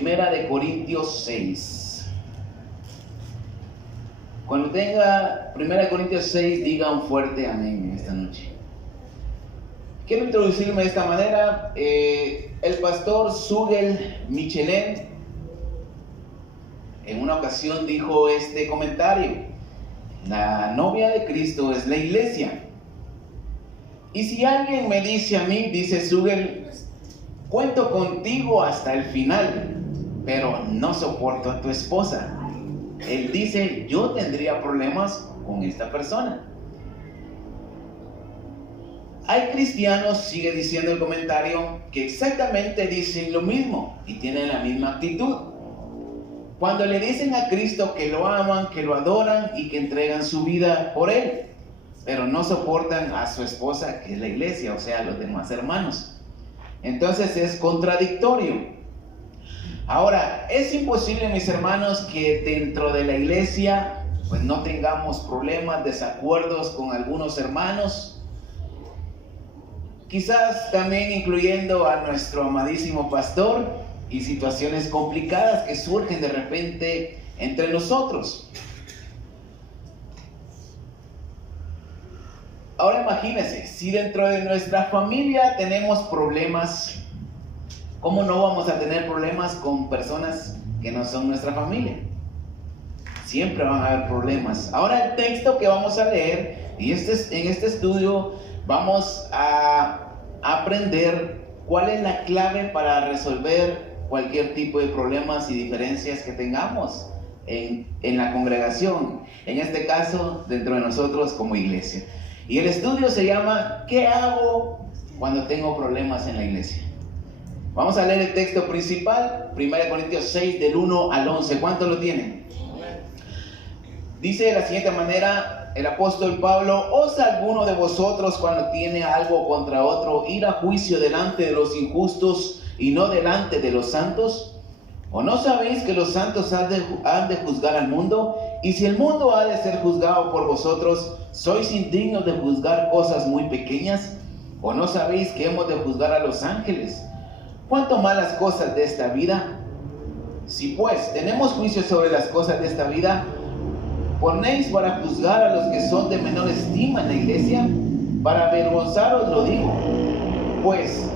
Primera de Corintios 6. Cuando tenga Primera de Corintios 6, diga un fuerte amén esta noche. Quiero introducirme de esta manera. El pastor Sugel Michelin en una ocasión dijo este comentario: la novia de Cristo es la iglesia. Y si alguien me dice a mí, dice Sugel, cuento contigo hasta el final, pero no soporto a tu esposa, él dice, yo tendría problemas con esta persona. Hay cristianos, sigue diciendo el comentario, que exactamente dicen lo mismo y tienen la misma actitud. Cuando le dicen a Cristo que lo aman, que lo adoran y que entregan su vida por Él, pero no soportan a su esposa, que es la iglesia, o sea, a los demás hermanos. Entonces es contradictorio. Ahora, es imposible, mis hermanos, que dentro de la iglesia pues no tengamos problemas, desacuerdos con algunos hermanos. Quizás también incluyendo a nuestro amadísimo pastor y situaciones complicadas que surgen de repente entre nosotros. Ahora imagínense, si dentro de nuestra familia tenemos problemas, ¿cómo no vamos a tener problemas con personas que no son nuestra familia? Siempre van a haber problemas. Ahora el texto que vamos a leer, y en este estudio vamos a aprender cuál es la clave para resolver cualquier tipo de problemas y diferencias que tengamos en la congregación, en este caso dentro de nosotros como iglesia. Y el estudio se llama ¿qué hago cuando tengo problemas en la iglesia? Vamos a leer el texto principal, 1 Corintios 6 del 1 al 11. ¿Cuántos lo tienen? Dice de la siguiente manera el apóstol Pablo: ¿osa alguno de vosotros cuando tiene algo contra otro ir a juicio delante de los injustos y no delante de los santos? ¿O no sabéis que los santos han de juzgar al mundo? Y si el mundo ha de ser juzgado por vosotros, ¿sois indignos de juzgar cosas muy pequeñas? ¿O no sabéis que hemos de juzgar a los ángeles? ¿Cuánto más las cosas de esta vida? Si pues tenemos juicio sobre las cosas de esta vida, ¿ponéis para juzgar a los que son de menor estima en la iglesia? Para avergonzaros lo digo. Pues,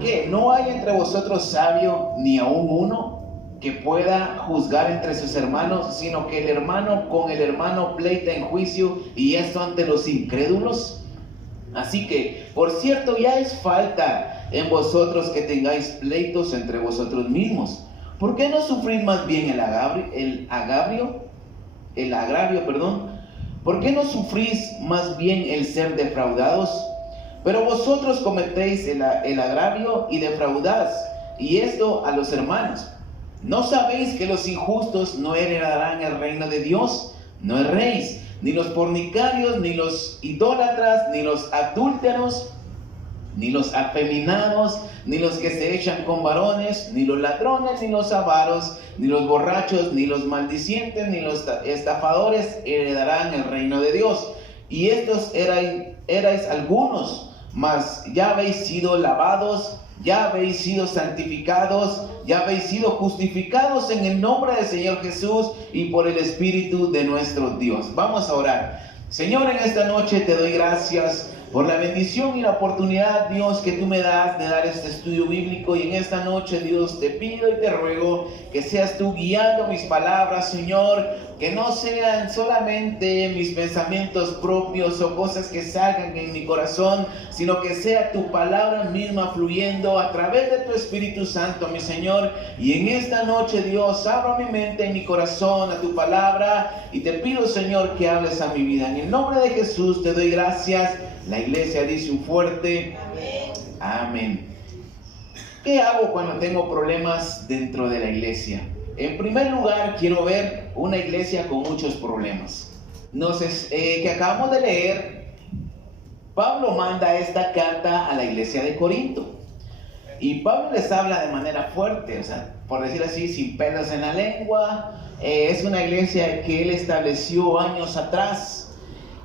¿qué? ¿No hay entre vosotros sabio ni aun uno que pueda juzgar entre sus hermanos, sino que el hermano con el hermano pleita en juicio, y esto ante los incrédulos? Así que, por cierto, ya es falta en vosotros que tengáis pleitos entre vosotros mismos. ¿Por qué no sufrís más bien el agravio? ¿Por qué no sufrís más bien el ser defraudados? Pero vosotros cometéis el agravio y defraudáis, y esto a los hermanos. ¿No sabéis que los injustos no heredarán el reino de Dios? No erréis, ni los fornicarios, ni los idólatras, ni los adúlteros, ni los afeminados, ni los que se echan con varones, ni los ladrones, ni los avaros, ni los borrachos, ni los maldicientes, ni los estafadores heredarán el reino de Dios. Y estos erais algunos, mas ya habéis sido lavados, ya habéis sido santificados, ya habéis sido justificados en el nombre del Señor Jesús y por el Espíritu de nuestro Dios. Vamos a orar. Señor, en esta noche te doy gracias por la bendición y la oportunidad, Dios, que tú me das de dar este estudio bíblico. Y en esta noche, Dios, te pido y te ruego que seas tú guiando mis palabras, Señor, que no sean solamente mis pensamientos propios o cosas que salgan en mi corazón, sino que sea tu palabra misma fluyendo a través de tu Espíritu Santo, mi Señor. Y en esta noche, Dios, abra mi mente y mi corazón a tu palabra, y te pido, Señor, que hables a mi vida. En el nombre de Jesús te doy gracias. La iglesia dice un fuerte amén. Amén. ¿Qué hago cuando tengo problemas dentro de la iglesia? En primer lugar, quiero ver una iglesia con muchos problemas. Que acabamos de leer, Pablo manda esta carta a la iglesia de Corinto. Y Pablo les habla de manera fuerte, o sea, por decir así, sin pelos en la lengua. Es una iglesia que él estableció años atrás.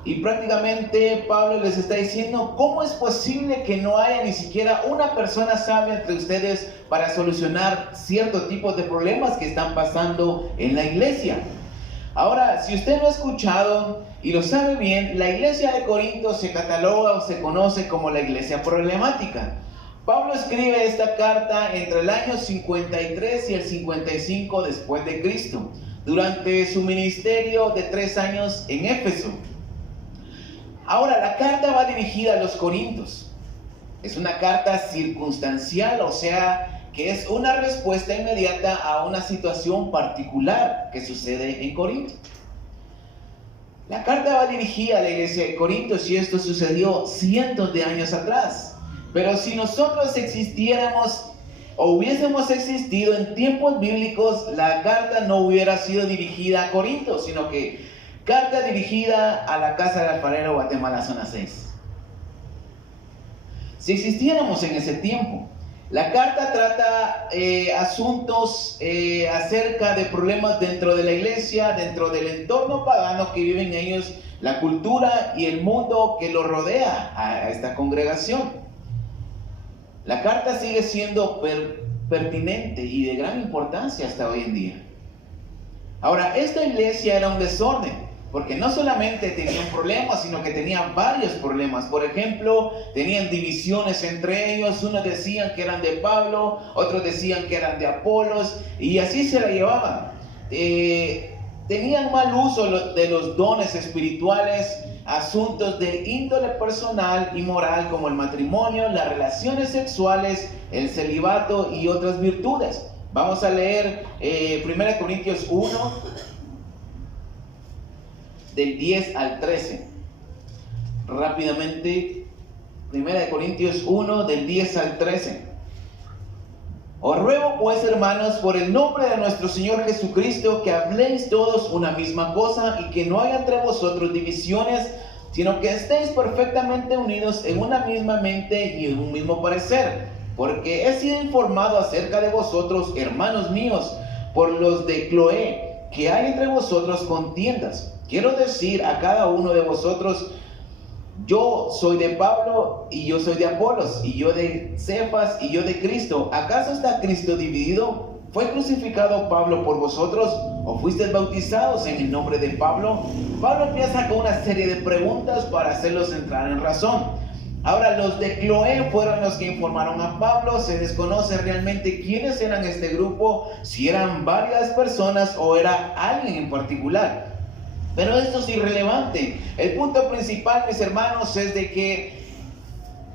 Y prácticamente Pablo les está diciendo, ¿cómo es posible que no haya ni siquiera una persona sabia entre ustedes para solucionar ciertos tipos de problemas que están pasando en la iglesia? Ahora, si usted lo ha escuchado y lo sabe bien, la iglesia de Corinto se cataloga o se conoce como la iglesia problemática. Pablo escribe esta carta entre el año 53 y el 55 después de Cristo, durante su ministerio de 3 años en Éfeso. Ahora, la carta va dirigida a los corintios. Es una carta circunstancial, o sea, que es una respuesta inmediata a una situación particular que sucede en Corinto. La carta va dirigida a la iglesia de Corintios y esto sucedió cientos de años atrás. Pero si nosotros existiéramos o hubiésemos existido en tiempos bíblicos, la carta no hubiera sido dirigida a Corinto, sino que carta dirigida a la casa del alfarero, Guatemala, zona 6. Si existiéramos en ese tiempo, la carta trata asuntos acerca de problemas dentro de la iglesia, dentro del entorno pagano que viven ellos, la cultura y el mundo que lo rodea a esta congregación. La carta sigue siendo pertinente y de gran importancia hasta hoy en día. Ahora, esta iglesia era un desorden, porque no solamente tenía un problema, sino que tenían varios problemas. Por ejemplo, tenían divisiones entre ellos. Unos decían que eran de Pablo, otros decían que eran de Apolos, y así se la llevaban. Tenían mal uso de los dones espirituales, asuntos de índole personal y moral como el matrimonio, las relaciones sexuales, el celibato y otras virtudes. Vamos a leer 1 Corintios 1, del 10 al 13. Rápidamente, 1 Corintios 1, del 10 al 13. Os ruego pues, hermanos, por el nombre de nuestro Señor Jesucristo, que habléis todos una misma cosa y que no haya entre vosotros divisiones, sino que estéis perfectamente unidos en una misma mente y en un mismo parecer. Porque he sido informado acerca de vosotros, hermanos míos, por los de Cloé, que hay entre vosotros contiendas. Quiero decir a cada uno de vosotros, yo soy de Pablo y yo soy de Apolos, y yo de Cefas y yo de Cristo. ¿Acaso está Cristo dividido? ¿Fue crucificado Pablo por vosotros o fuisteis bautizados en el nombre de Pablo? Pablo empieza con una serie de preguntas para hacerlos entrar en razón. Ahora, los de Cloé fueron los que informaron a Pablo. Se desconoce realmente quiénes eran este grupo, si eran varias personas o era alguien en particular. Pero esto es irrelevante. El punto principal, mis hermanos, es de que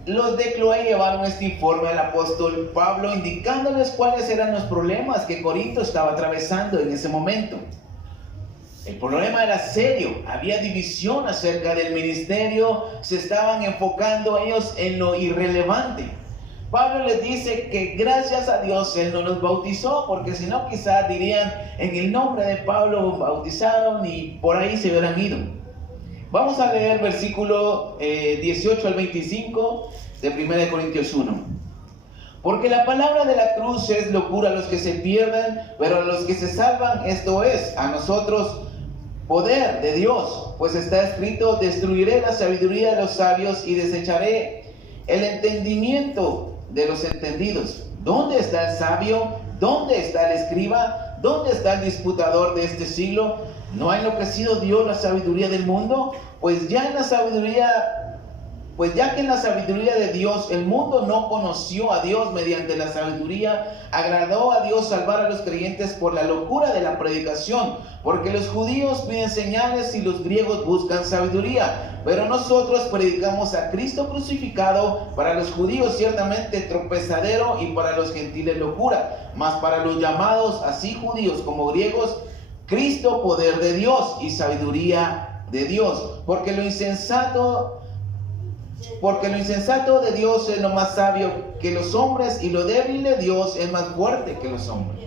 los de Cloé llevaron este informe al apóstol Pablo, indicándoles cuáles eran los problemas que Corinto estaba atravesando en ese momento. El problema era serio, había división acerca del ministerio, se estaban enfocando ellos en lo irrelevante. Pablo les dice que gracias a Dios Él no los bautizó, porque si no quizás dirían, en el nombre de Pablo bautizaron y por ahí se hubieran ido. Vamos a leer versículo 18 al 25 de 1 Corintios 1. Porque la palabra de la cruz es locura a los que se pierden, pero a los que se salvan, esto es, a nosotros, poder de Dios. Pues está escrito, destruiré la sabiduría de los sabios y desecharé el entendimiento de los entendidos. ¿Dónde está el sabio? ¿Dónde está el escriba? ¿Dónde está el disputador de este siglo? ¿No ha enloquecido Dios la sabiduría del mundo? Pues ya que en la sabiduría de Dios el mundo no conoció a Dios mediante la sabiduría, agradó a Dios salvar a los creyentes por la locura de la predicación, porque los judíos piden señales y los griegos buscan sabiduría, pero nosotros predicamos a Cristo crucificado, para los judíos ciertamente tropezadero y para los gentiles locura, mas para los llamados así judíos como griegos, Cristo poder de Dios y sabiduría de Dios, porque lo insensato de Dios es lo más sabio que los hombres, y lo débil de Dios es más fuerte que los hombres.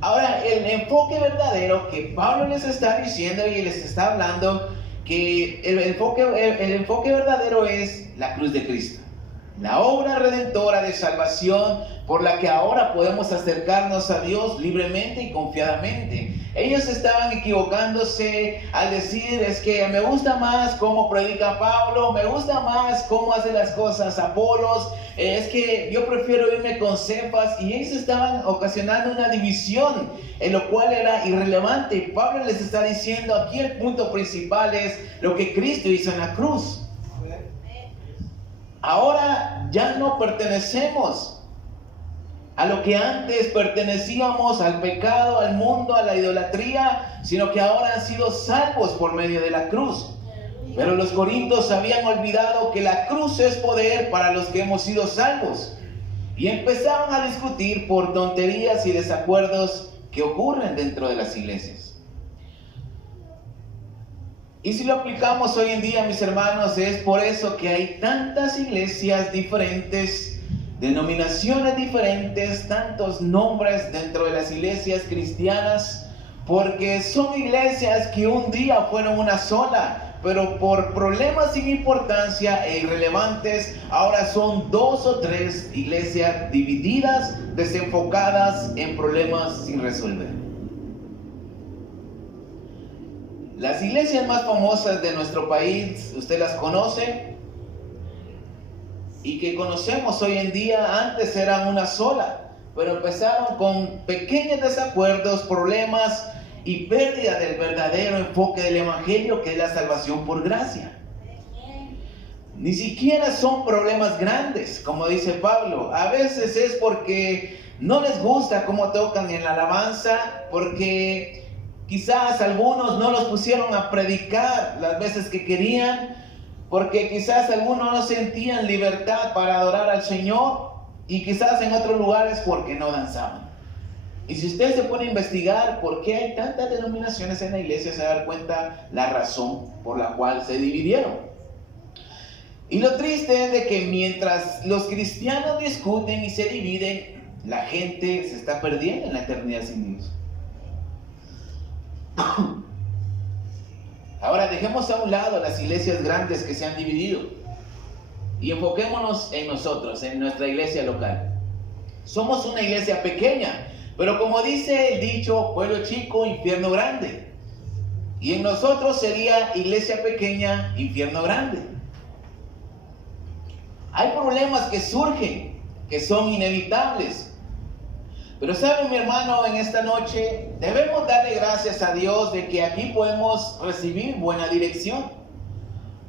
Ahora, el enfoque verdadero que Pablo les está diciendo y les está hablando, que el enfoque verdadero es la cruz de Cristo. la obra redentora de salvación por la que ahora podemos acercarnos a Dios libremente y confiadamente. Ellos estaban equivocándose al decir, es que me gusta más cómo predica Pablo, me gusta más cómo hace las cosas Apolos, es que yo prefiero irme con Cefas, y ellos estaban ocasionando una división, en lo cual era irrelevante. Pablo les está diciendo, aquí el punto principal es lo que Cristo hizo en la cruz. Ahora ya no pertenecemos a lo que antes pertenecíamos, al pecado, al mundo, a la idolatría, sino que ahora han sido salvos por medio de la cruz. Pero los corintios habían olvidado que la cruz es poder para los que hemos sido salvos, y empezaron a discutir por tonterías y desacuerdos que ocurren dentro de las iglesias. Y si lo aplicamos hoy en día, mis hermanos, es por eso que hay tantas iglesias diferentes, denominaciones diferentes, tantos nombres dentro de las iglesias cristianas, porque son iglesias que un día fueron una sola, pero por problemas sin importancia e irrelevantes, ahora son 2 o 3 iglesias divididas, desenfocadas en problemas sin resolver. Las iglesias más famosas de nuestro país, usted las conoce, y que conocemos hoy en día, antes eran una sola, pero empezaron con pequeños desacuerdos, problemas y pérdida del verdadero enfoque del evangelio, que es la salvación por gracia. Ni siquiera son problemas grandes, como dice Pablo. A veces es porque no les gusta cómo tocan en la alabanza, porque quizás algunos no los pusieron a predicar las veces que querían, porque quizás algunos no sentían libertad para adorar al Señor, y quizás en otros lugares porque no danzaban. Y si usted se pone a investigar por qué hay tantas denominaciones en la iglesia, se va a dar cuenta la razón por la cual se dividieron. Y lo triste es de que mientras los cristianos discuten y se dividen, la gente se está perdiendo en la eternidad sin Dios. Ahora dejemos a un lado las iglesias grandes que se han dividido y enfoquémonos en nosotros, en nuestra iglesia local. Somos una iglesia pequeña, pero como dice el dicho, pueblo chico, infierno grande. Y en nosotros sería iglesia pequeña, infierno grande. Hay problemas que surgen, que son inevitables. Pero saben, mi hermano, en esta noche debemos darle gracias a Dios de que aquí podemos recibir buena dirección,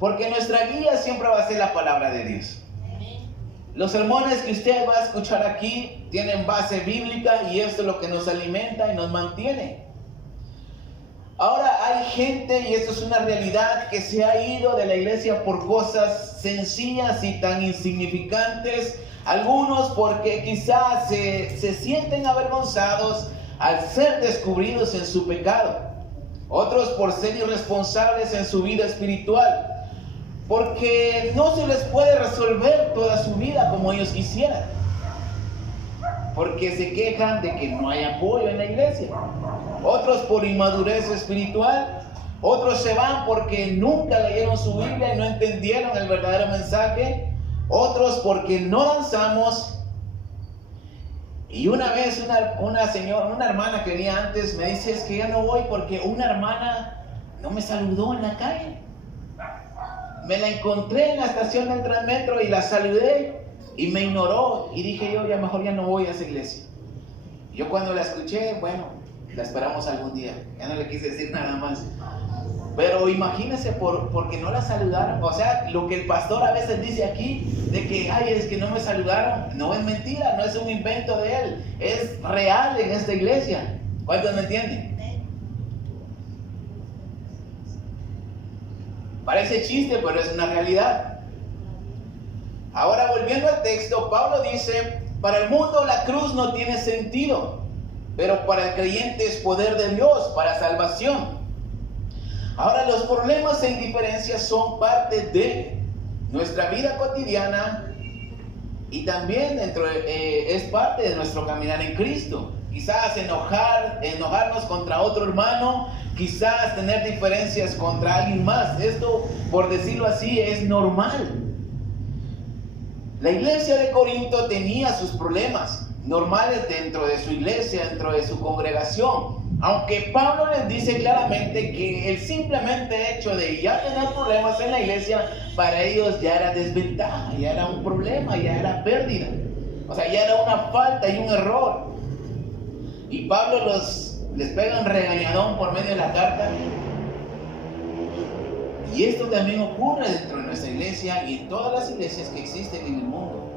porque nuestra guía siempre va a ser la palabra de Dios. Los sermones que usted va a escuchar aquí tienen base bíblica, y esto es lo que nos alimenta y nos mantiene. Ahora hay gente, y esto es una realidad, que se ha ido de la iglesia por cosas sencillas y tan insignificantes. Algunos porque quizás se sienten avergonzados al ser descubridos en su pecado. Otros por ser irresponsables en su vida espiritual, porque no se les puede resolver toda su vida como ellos quisieran, porque se quejan de que no hay apoyo en la iglesia. Otros por inmadurez espiritual. Otros se van porque nunca leyeron su Biblia y no entendieron el verdadero mensaje. Otros porque no danzamos. Y una vez una hermana que venía antes me dice, es que ya no voy porque una hermana no me saludó en la calle. Me la encontré en la estación del Transmetro y la saludé y me ignoró, y dije yo, ya mejor ya no voy a esa iglesia. Yo cuando la escuché, bueno, la esperamos algún día, ya no le quise decir nada más. Pero imagínense porque no la saludaron. O sea, lo que el pastor a veces dice aquí, de que, ay, es que no me saludaron, no es mentira, no es un invento de él, es real en esta iglesia. ¿Cuántos me entienden? Parece chiste, pero es una realidad. Ahora, volviendo al texto, Pablo dice, para el mundo la cruz no tiene sentido, pero para el creyente es poder de Dios para salvación. Ahora, los problemas e indiferencias son parte de nuestra vida cotidiana, y también es parte de nuestro caminar en Cristo. Quizás enojarnos contra otro hermano, quizás tener diferencias contra alguien más. Esto, por decirlo así, es normal. La iglesia de Corinto tenía sus problemas normales dentro de su iglesia, dentro de su congregación. Aunque Pablo les dice claramente que el simplemente hecho de ya tener problemas en la iglesia, para ellos ya era desventaja, ya era un problema, ya era pérdida. O sea, ya era una falta y un error. Y Pablo les pega un regañadón por medio de la carta. Y esto también ocurre dentro de nuestra iglesia y en todas las iglesias que existen en el mundo.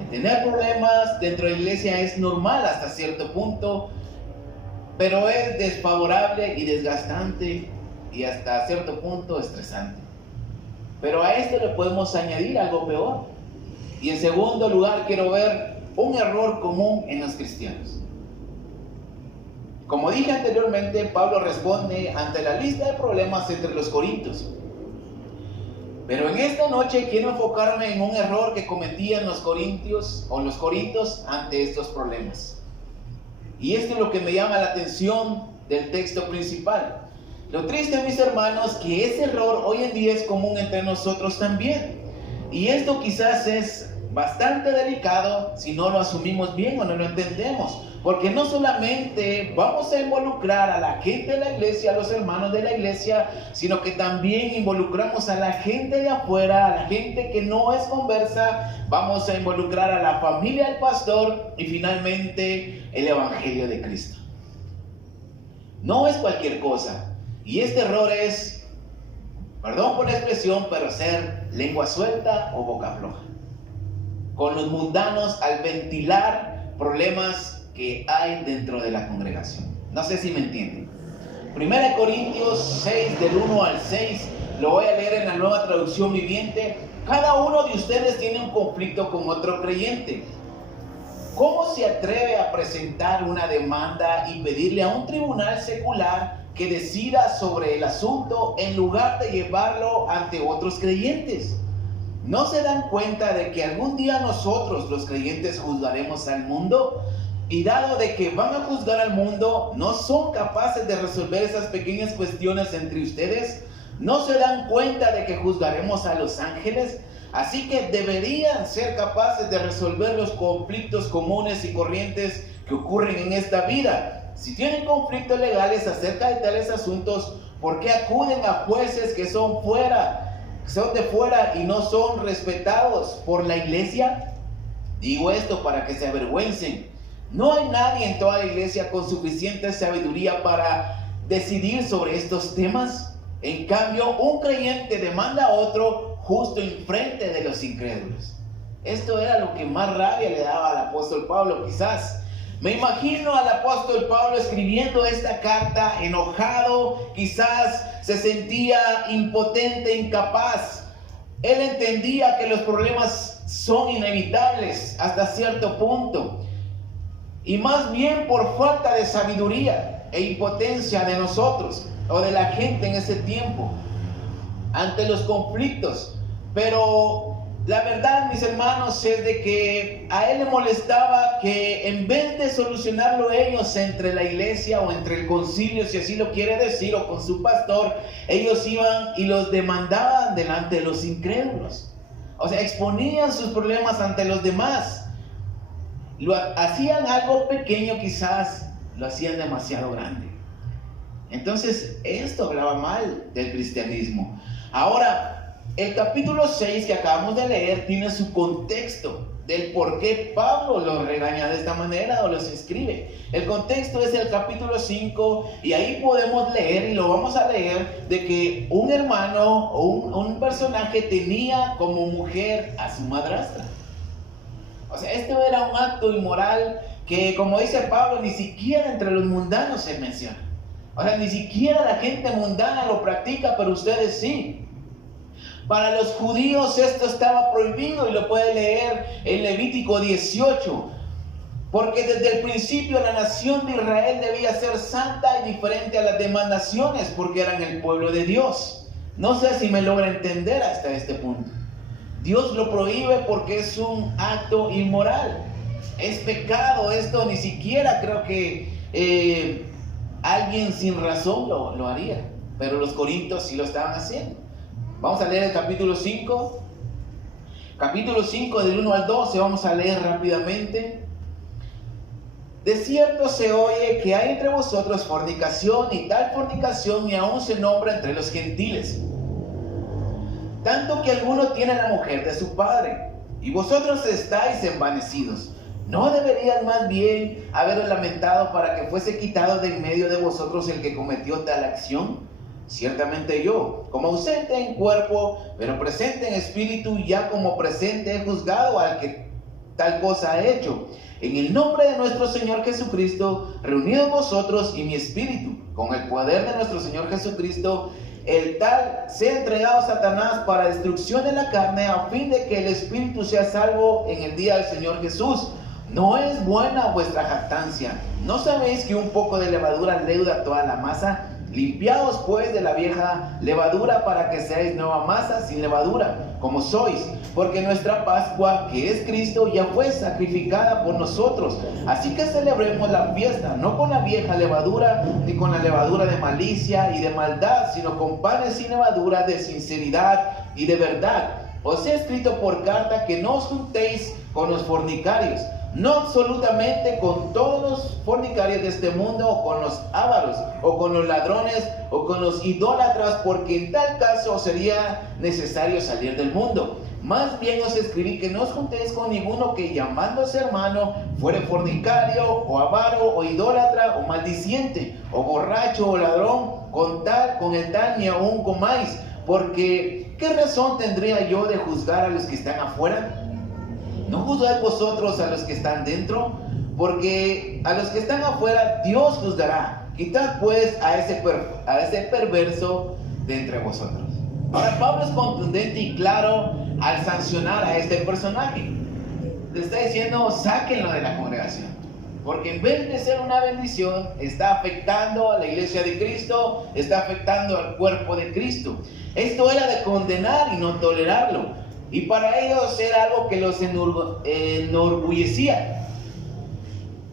El tener problemas dentro de la iglesia es normal hasta cierto punto, pero es desfavorable y desgastante y hasta cierto punto estresante. Pero a esto le podemos añadir algo peor. Y en segundo lugar quiero ver un error común en los cristianos. Como dije anteriormente, Pablo responde ante la lista de problemas entre los corintios. Pero en esta noche quiero enfocarme en un error que cometían los corintios ante estos problemas. Y esto es lo que me llama la atención del texto principal. Lo triste, mis hermanos, que ese error hoy en día es común entre nosotros también. Y esto quizás es bastante delicado si no lo asumimos bien o no lo entendemos. Porque no solamente vamos a involucrar a la gente de la iglesia, a los hermanos de la iglesia, sino que también involucramos a la gente de afuera, a la gente que no es conversa, vamos a involucrar a la familia del pastor y finalmente el evangelio de Cristo. No es cualquier cosa. Y este error es, perdón por la expresión, pero ser lengua suelta o boca floja. Con los mundanos al ventilar problemas que hay dentro de la congregación. No sé si me entienden. 1 Corintios 6, del 1 al 6, lo voy a leer en la Nueva Traducción Viviente. Cada uno de ustedes tiene un conflicto con otro creyente. ¿Cómo se atreve a presentar una demanda y pedirle a un tribunal secular que decida sobre el asunto en lugar de llevarlo ante otros creyentes? ¿No se dan cuenta de que algún día nosotros, los creyentes, juzgaremos al mundo? Y dado de que van a juzgar al mundo, ¿no son capaces de resolver esas pequeñas cuestiones entre ustedes? ¿No se dan cuenta de que juzgaremos a los ángeles? Así que deberían ser capaces de resolver los conflictos comunes y corrientes que ocurren en esta vida. Si tienen conflictos legales acerca de tales asuntos, ¿por qué acuden a jueces que son de fuera y no son respetados por la iglesia? Digo esto para que se avergüencen. No hay nadie en toda la iglesia con suficiente sabiduría para decidir sobre estos temas. En cambio, un creyente demanda a otro justo enfrente de los incrédulos. Esto era lo que más rabia le daba al apóstol Pablo, quizás. Me imagino al apóstol Pablo escribiendo esta carta enojado, quizás se sentía impotente, incapaz. Él entendía que los problemas son inevitables hasta cierto punto. Y más bien por falta de sabiduría e impotencia de nosotros o de la gente en ese tiempo ante los conflictos. Pero la verdad, mis hermanos, es de que a él le molestaba que en vez de solucionarlo ellos entre la iglesia o entre el concilio, si así lo quiere decir, o con su pastor, ellos iban y los demandaban delante de los incrédulos. O sea, exponían sus problemas ante los demás. Hacían algo pequeño, quizás lo hacían demasiado grande. Entonces esto hablaba mal del cristianismo. Ahora, el capítulo 6 que acabamos de leer tiene su contexto del por qué Pablo los regaña de esta manera o los escribe. El contexto es el capítulo 5 y ahí podemos leer, y lo vamos a leer, de que un hermano o un personaje tenía como mujer a su madrastra. O sea, esto era un acto inmoral que, como dice Pablo, ni siquiera entre los mundanos se menciona. O sea, ni siquiera la gente mundana lo practica, pero ustedes sí. Para los judíos esto estaba prohibido y lo puede leer en Levítico 18. Porque desde el principio la nación de Israel debía ser santa y diferente a las demás naciones porque eran el pueblo de Dios. No sé si me logra entender hasta este punto. Dios lo prohíbe porque es un acto inmoral. Es pecado esto, ni siquiera creo que alguien sin razón lo haría. Pero los corintios sí lo estaban haciendo. Vamos a leer el capítulo 5. capítulo 5 del 1 al 12, vamos a leer rápidamente. De cierto se oye que hay entre vosotros fornicación, y tal fornicación ni aún se nombra entre los gentiles, tanto que alguno tiene la mujer de su padre, y vosotros estáis envanecidos. ¿No deberían más bien haberos lamentado para que fuese quitado de en medio de vosotros el que cometió tal acción? Ciertamente yo, como ausente en cuerpo, pero presente en espíritu, ya como presente he juzgado al que tal cosa ha hecho. En el nombre de nuestro Señor Jesucristo, reunidos vosotros y mi espíritu, con el poder de nuestro Señor Jesucristo, el tal sea entregado a Satanás para destrucción de la carne, a fin de que el espíritu sea salvo en el día del Señor Jesús. ¿No es buena vuestra jactancia? ¿No sabéis que un poco de levadura leuda toda la masa? Limpiaos pues de la vieja levadura para que seáis nueva masa sin levadura, como sois, porque nuestra Pascua, que es Cristo, ya fue sacrificada por nosotros. Así que celebremos la fiesta, no con la vieja levadura, ni con la levadura de malicia y de maldad, sino con panes sin levadura de sinceridad y de verdad. Os he escrito por carta que no os juntéis con los fornicarios, no absolutamente con todos los fornicarios de este mundo, o con los ávaros, o con los ladrones, o con los idólatras, porque en tal caso sería necesario salir del mundo. Más bien os escribí que no os juntéis con ninguno que, llamándose hermano, fuere fornicario, o avaro, o idólatra, o maldiciente, o borracho, o ladrón. Con el tal ni aún comáis, porque ¿qué razón tendría yo de juzgar a los que están afuera? ¿No juzgáis vosotros a los que están dentro? Porque a los que están afuera Dios juzgará. Quitad pues a ese perverso de entre vosotros. Ahora Pablo es contundente y claro al sancionar a este personaje. Le está diciendo, sáquenlo de la congregación, porque en vez de ser una bendición, está afectando a la iglesia de Cristo, está afectando al cuerpo de Cristo. Esto era de condenar y no tolerarlo. Y para ellos era algo que los enorgullecía.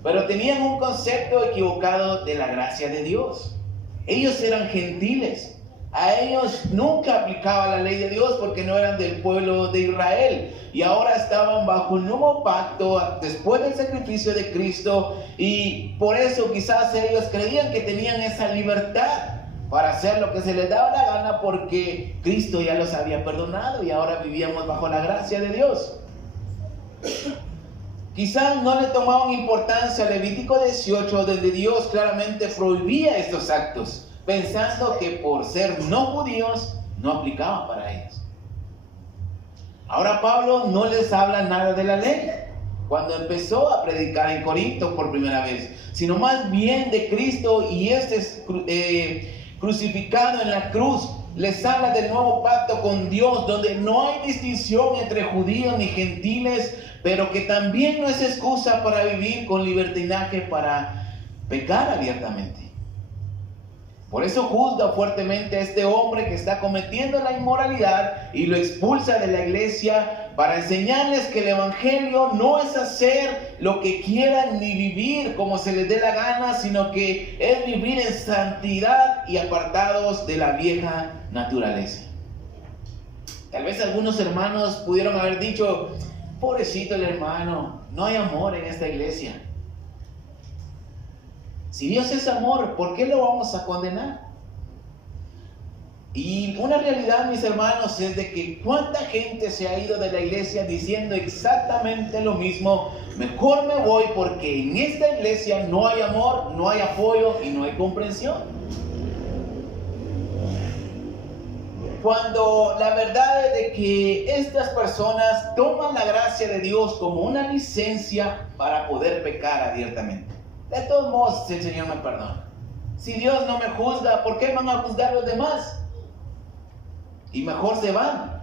Pero tenían un concepto equivocado de la gracia de Dios. Ellos eran gentiles. A ellos nunca aplicaba la ley de Dios porque no eran del pueblo de Israel. Y ahora estaban bajo el nuevo pacto después del sacrificio de Cristo. Y por eso quizás ellos creían que tenían esa libertad para hacer lo que se les daba la gana, porque Cristo ya los había perdonado y ahora vivíamos bajo la gracia de Dios. Quizás no le tomaban importancia a Levítico 18, donde Dios claramente prohibía estos actos, pensando que por ser no judíos no aplicaban para ellos. Ahora Pablo no les habla nada de la ley cuando empezó a predicar en Corinto por primera vez, sino más bien de Cristo y crucificado en la cruz. Les habla del nuevo pacto con Dios, donde no hay distinción entre judíos ni gentiles, pero que también no es excusa para vivir con libertinaje, para pecar abiertamente. Por eso juzga fuertemente a este hombre que está cometiendo la inmoralidad y lo expulsa de la iglesia, para enseñarles que el evangelio no es hacer lo que quieran ni vivir como se les dé la gana, sino que es vivir en santidad y apartados de la vieja naturaleza. Tal vez algunos hermanos pudieron haber dicho, pobrecito el hermano, no hay amor en esta iglesia. Si Dios es amor, ¿por qué lo vamos a condenar? Y una realidad, mis hermanos, es de que cuánta gente se ha ido de la iglesia diciendo exactamente lo mismo. Mejor me voy porque en esta iglesia no hay amor, no hay apoyo y no hay comprensión. Cuando la verdad es de que estas personas toman la gracia de Dios como una licencia para poder pecar abiertamente. De todos modos, el Señor me perdona. Si Dios no me juzga, ¿por qué van a juzgar los demás? Y mejor se van.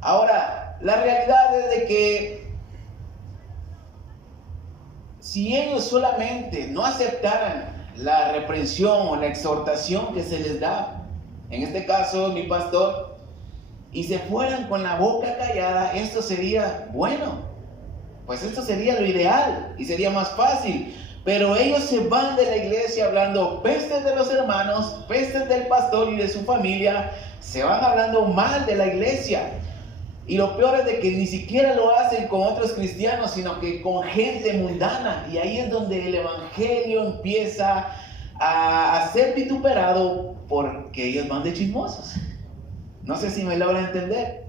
Ahora, la realidad es de que si ellos solamente no aceptaran la reprensión o la exhortación que se les da, en este caso mi pastor, y se fueran con la boca callada, esto sería bueno. Pues esto sería lo ideal y sería más fácil. Pero ellos se van de la iglesia hablando pestes de los hermanos, pestes del pastor y de su familia. Se van hablando mal de la iglesia. Y lo peor es de que ni siquiera lo hacen con otros cristianos, sino que con gente mundana. Y ahí es donde el evangelio empieza a ser vituperado porque ellos van de chismosos. No sé si me logra entender.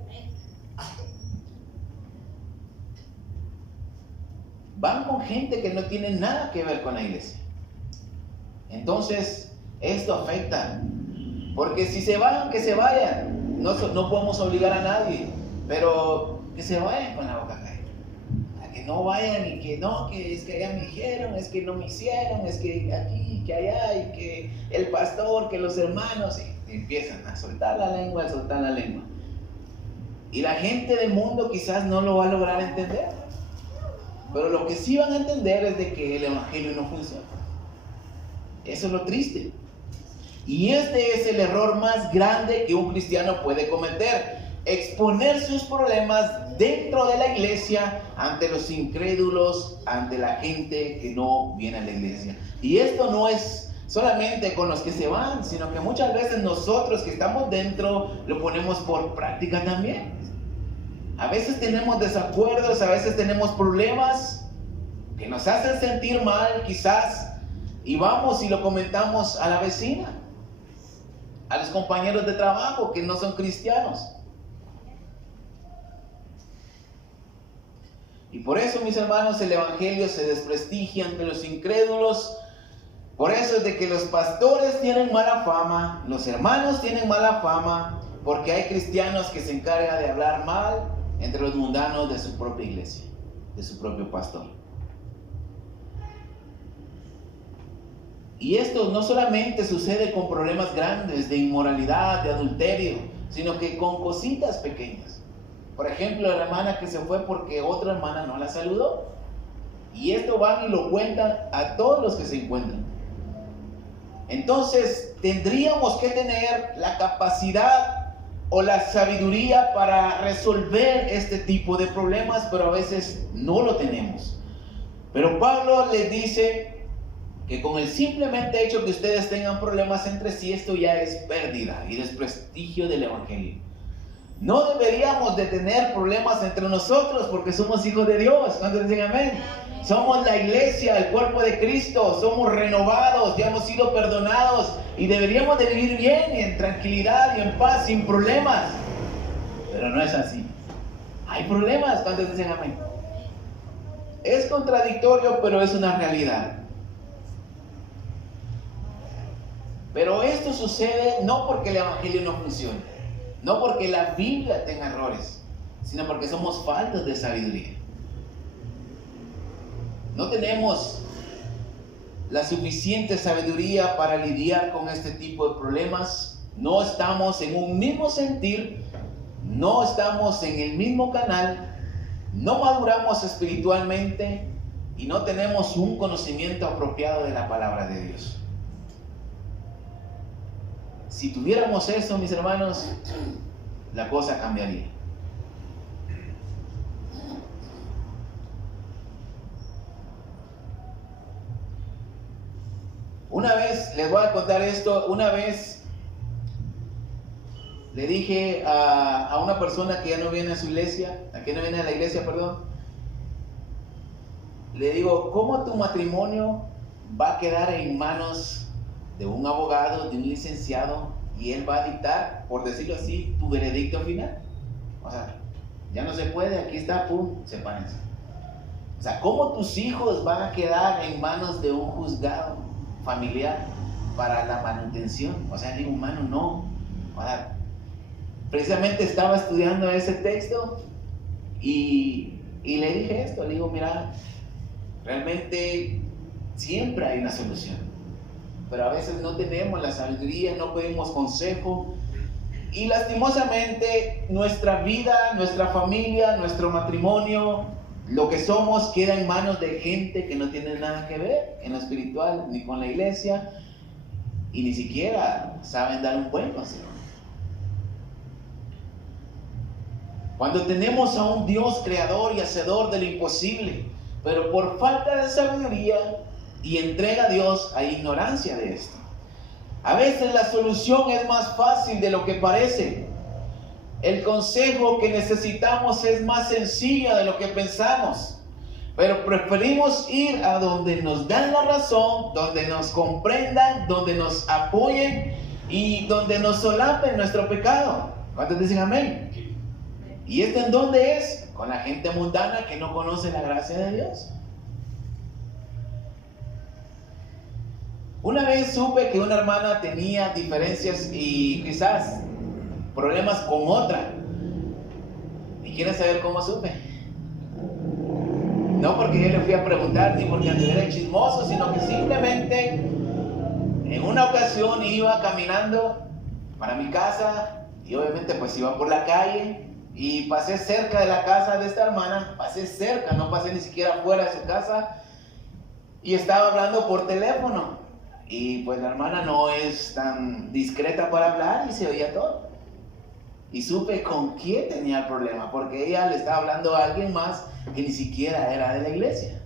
Van con gente que no tiene nada que ver con la iglesia. Entonces, esto afecta. Porque si se van, que se vayan. No podemos obligar a nadie. Pero que se vayan con la boca caída. A que no vayan y que no, que es que allá me dijeron, es que no me hicieron, es que aquí, que allá, y que el pastor, que los hermanos, y empiezan a soltar la lengua, a soltar la lengua. Y la gente del mundo quizás no lo va a lograr entender. Pero lo que sí van a entender es de que el evangelio no funciona. Eso es lo triste. Y este es el error más grande que un cristiano puede cometer. Exponer sus problemas dentro de la iglesia ante los incrédulos, ante la gente que no viene a la iglesia. Y esto no es solamente con los que se van, sino que muchas veces nosotros que estamos dentro lo ponemos por práctica también. A veces tenemos desacuerdos, a veces tenemos problemas que nos hacen sentir mal quizás, y vamos y lo comentamos a la vecina, a los compañeros de trabajo que no son cristianos. Y por eso, mis hermanos, el evangelio se desprestigia ante los incrédulos. Por eso es de que los pastores tienen mala fama, los hermanos tienen mala fama, porque hay cristianos que se encargan de hablar mal entre los mundanos de su propia iglesia, de su propio pastor. Y esto no solamente sucede con problemas grandes de inmoralidad, de adulterio, sino que con cositas pequeñas. Por ejemplo, la hermana que se fue porque otra hermana no la saludó. Y esto van y lo cuentan a todos los que se encuentran. Entonces, tendríamos que tener la capacidad o la sabiduría para resolver este tipo de problemas, pero a veces no lo tenemos. Pero Pablo les dice que con el simplemente hecho que ustedes tengan problemas entre sí, esto ya es pérdida y desprestigio del evangelio. No deberíamos de tener problemas entre nosotros porque somos hijos de Dios. ¿Cuántos dicen amén? Somos la iglesia, el cuerpo de Cristo, somos renovados, ya hemos sido perdonados y deberíamos de vivir bien y en tranquilidad y en paz, sin problemas. Pero no es así. Hay problemas. ¿Cuántos dicen amén? Es contradictorio, pero es una realidad. Pero esto sucede no porque el evangelio no funcione, no porque la Biblia tenga errores, sino porque somos faltos de sabiduría. No tenemos la suficiente sabiduría para lidiar con este tipo de problemas. No estamos en un mismo sentir, no estamos en el mismo canal, no maduramos espiritualmente y no tenemos un conocimiento apropiado de la palabra de Dios. Si tuviéramos eso, mis hermanos, la cosa cambiaría. Una vez, les voy a contar esto, una vez le dije a una persona que ya no viene a su iglesia, que no viene a la iglesia, perdón, le digo, ¿cómo tu matrimonio va a quedar en manos de un abogado, de un licenciado, y él va a dictar, por decirlo así, tu veredicto final? O sea, ya no se puede, aquí está, pum, sepárense. O sea, ¿cómo tus hijos van a quedar en manos de un juzgado familiar para la manutención? O sea, digo, humano, no. O sea, precisamente estaba estudiando ese texto y le dije esto, le digo, mira, realmente siempre hay una solución, pero a veces no tenemos la sabiduría, no pedimos consejo y lastimosamente nuestra vida, nuestra familia, nuestro matrimonio, lo que somos queda en manos de gente que no tiene nada que ver en lo espiritual ni con la iglesia y ni siquiera saben dar un buen consejo. Cuando tenemos a un Dios creador y hacedor de lo imposible, pero por falta de sabiduría y entrega a Dios hay ignorancia de esto. A veces la solución es más fácil de lo que parece. El consejo que necesitamos es más sencillo de lo que pensamos. Pero preferimos ir a donde nos dan la razón, donde nos comprendan, donde nos apoyen y donde nos solapen nuestro pecado. ¿Cuántos dicen amén? ¿Y esto en dónde es? Con la gente mundana que no conoce la gracia de Dios. Una vez supe que una hermana tenía diferencias y quizás problemas con otra. ¿Y quieren saber cómo supe? No porque yo le fui a preguntar ni porque anduviera chismoso, sino que simplemente en una ocasión iba caminando para mi casa y obviamente pues iba por la calle y pasé cerca de la casa de esta hermana, pasé cerca, no pasé ni siquiera fuera de su casa y estaba hablando por teléfono y pues la hermana no es tan discreta para hablar y se oía todo. Y supe con quién tenía el problema, porque ella le estaba hablando a alguien más que ni siquiera era de la iglesia.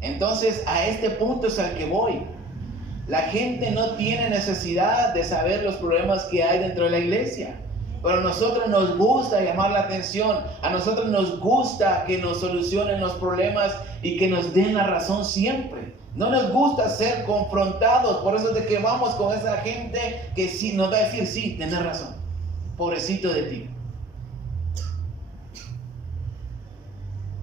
Entonces, a este punto es al que voy. La gente no tiene necesidad de saber los problemas que hay dentro de la iglesia. Pero a nosotros nos gusta llamar la atención. A nosotros nos gusta que nos solucionen los problemas y que nos den la razón siempre. No nos gusta ser confrontados. Por eso es de que vamos con esa gente que sí nos va a decir, sí, tenés razón. Pobrecito de ti.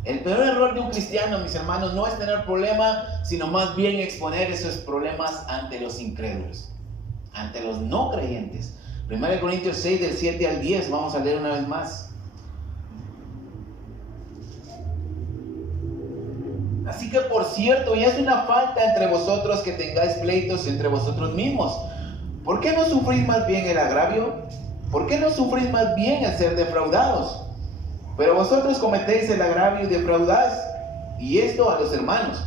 El peor error de un cristiano, mis hermanos, no es tener problema, sino más bien exponer esos problemas ante los incrédulos, ante los no creyentes. 1 Corintios 6, del 7 al 10, vamos a leer una vez más. Así que, por cierto, ya es una falta entre vosotros que tengáis pleitos entre vosotros mismos. ¿Por qué no sufrís más bien el agravio? ¿Por qué no sufrís más bien el ser defraudados? Pero vosotros cometéis el agravio y defraudáis, y esto a los hermanos.